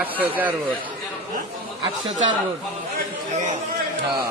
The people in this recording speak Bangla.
আটশো চার ভোট। আটশো চার ভোট। হ্যাঁ।